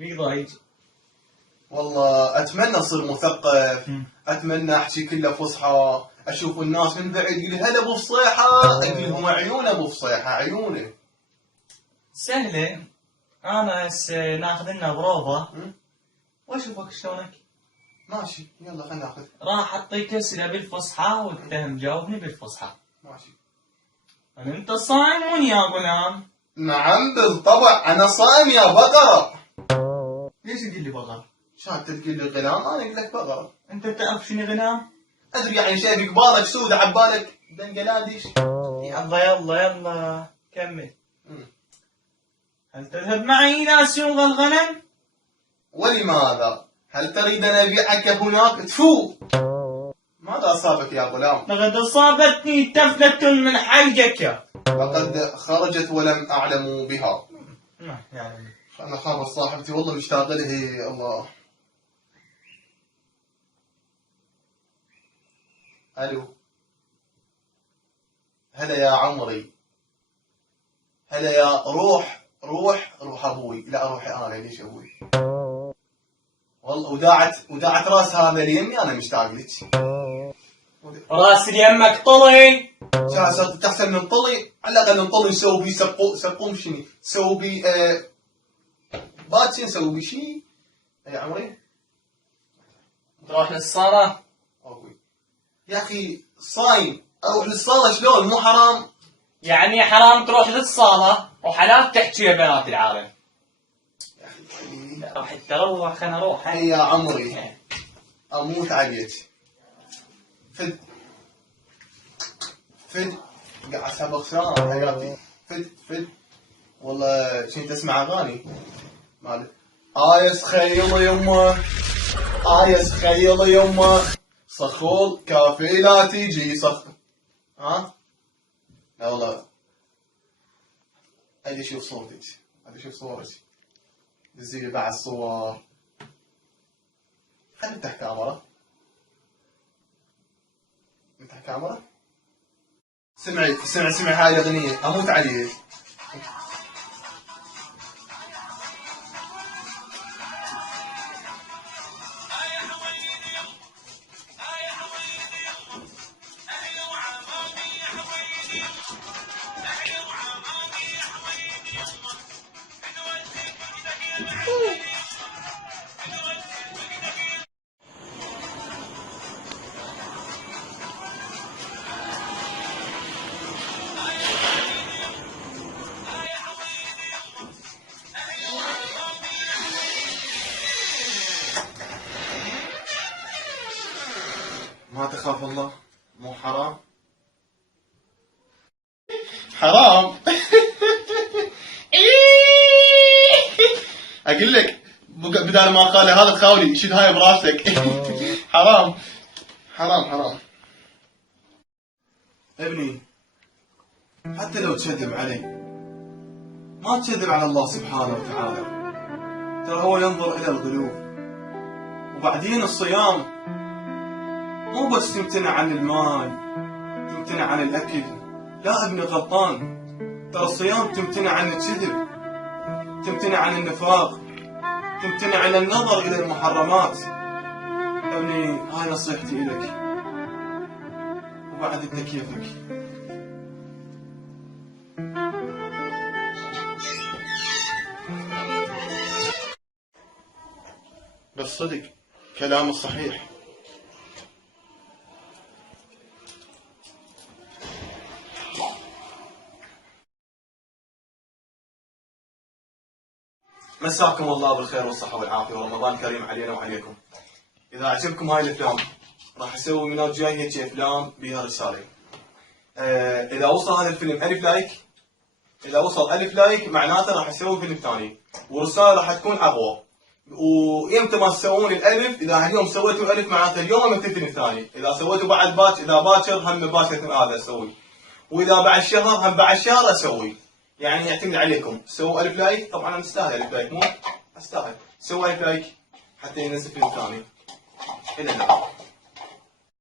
في ضايج. والله اتمنى اصير مثقف، اتمنى احكي كله فصحى، اشوف الناس من بعيد يقول هلا ابو فصيحه، اقول لهم عيونه ابو فصيحه عيونه. سهلة. أنا هسه ناخذ لنا بروفة وأشوفك شلونك. ماشي يلا خلينا ناخذ. راح أعطيك أسئلة بالفصحى وأنت مجاوبني بالفصحى. ماشي. أنت صايم يا غلام؟ نعم بالطبع انا صائم يا بقره. ليش تقول لي بغل؟ شلون تقول لي غلام؟ انا اقول لك بقره. أنت تعرف شنو غلام؟ ادري يعني شايف قبالك سودة عبالك بنجلاديش. يلا يلا يلا كمل. هل تذهب معي إلى سوق الغنم؟ ولماذا؟ هل تريد ان ابيعك هناك؟ تفو. ماذا اصابك يا غلام؟ لقد أصابتني تفلة من حلقك. لقد خرجت ولم اعلم بها. يعني انا خابر صاحبتي والله مشتاق لها. الله. الو. هلا يا عمري. هلا يا روح ابوي. لا روحي انا ليش ابوي؟ والله وداعت راس هذا اليمي انا مشتاق لك. راس يمك طلي. تحسن من طلي؟ على الاقل نطلي نسوي بيه سقوم شنو؟ نسوي بيه باتشي نسوي بيه شنو؟ يا عمري؟ تروح للصالة؟ ابوي. يا اخي صايم اروح للصاله شلون؟ مو حرام؟ يعني حرام تروح للصالة وحلال تحكي يا بنات العالم. يا اخي راح تروح خلنا نروح. يا عمري اموت عليك. فد قاعد سابق سلام حياتي. فد والله كنت اسمع اغاني مالك آيس خيل يمه آيس خيل يمه صخول كافي لا تيجي ها؟ لا والله ادي اشوف صورتك، ادي اشوف صورك، دزي لي بعد صور. خلي نفتح كاميرا. نفتح كاميرا. سمعي هاي الاغنية اموت عليك. ما تخاف الله؟ مو حرام؟ حرام. اقول لك بدل ما قال هذا تخاولي شد هاي براسك. حرام حرام. ابني حتى لو تكذب علي ما تكذب على الله سبحانه وتعالى، ترى هو ينظر الى القلوب. وبعدين الصيام مو بس تمتنع عن المال، تمتنع عن الاكل. لا ابني غلطان، ترى الصيام تمتنع عن الكذب، تمتنع عن النفاق، تمتنع عن النظر الى المحرمات. ابني هاي نصيحتي الك، وبعد انت كيفك. بس صدق كلام الصحيح. مساكم الله بالخير والصحة والعافية، ورمضان كريم علينا وعليكم. إذا عجبكم هاي الأفلام راح أسوي منات جاي هيك أفلام بها رسالة. إذا وصل هذا الفيلم 1000 لايك، إذا وصل 1000 لايك معناته راح أسوي فيلم ثاني، ورسالة راح تكون أقوى. وإمتى ما تسوون الألف؟ إذا اليوم سويتوا الألف معناته اليوم أمتى فيلم ثاني، إذا سويتوا بعد إذا باكر هم باكر هذا أسوي، وإذا بعد شهر هم بعد شهر أسوي. يعني يعتمد عليكم. سووا 1000 لايك، طبعا انا مستاهل 1000 لايك، مو استاهل. سووا 1000 لايك حتى ينزل فيلم ثاني. الى اللقاء.